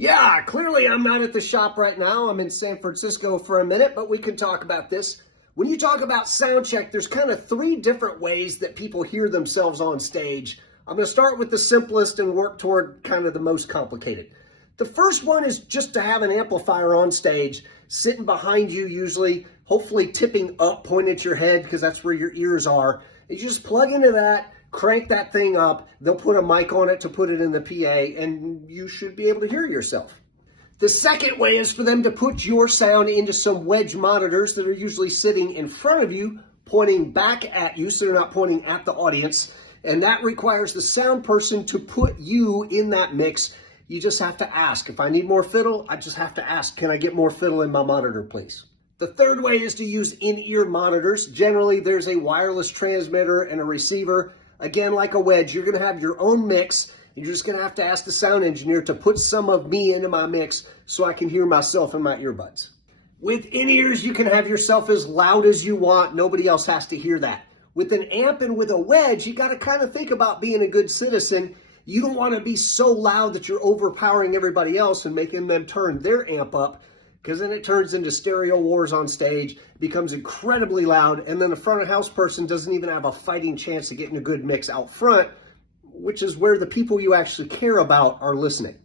Yeah, clearly I'm not at the shop right now. I'm in San Francisco for a minute, but we can talk about this. When you talk about sound check, there's kind of three different ways that people hear themselves on stage. I'm going to start with the simplest and work toward kind of the most complicated. The first one is just to have an amplifier on stage, sitting behind you usually, hopefully tipping up, pointing at your head because that's where your ears are. You just plug into that, crank that thing up, they'll put a mic on it to put it in the PA, and you should be able to hear yourself. The second way is for them to put your sound into some wedge monitors that are usually sitting in front of you, pointing back at you, so they're not pointing at the audience. And that requires the sound person to put you in that mix. You just have to ask. If I need more fiddle, I just have to ask, can I get more fiddle in my monitor, please? The third way is to use in-ear monitors. Generally, there's a wireless transmitter and a receiver. Again, like a wedge, you're going to have your own mix. You're just going to have to ask the sound engineer to put some of me into my mix so I can hear myself in my earbuds. With in-ears, you can have yourself as loud as you want. Nobody else has to hear that. With an amp and with a wedge, you got to kind of think about being a good citizen. You don't want to be so loud that you're overpowering everybody else and making them turn their amp up, because then it turns into stereo wars on stage, becomes incredibly loud, and then the front of house person doesn't even have a fighting chance of getting a good mix out front, which is where the people you actually care about are listening.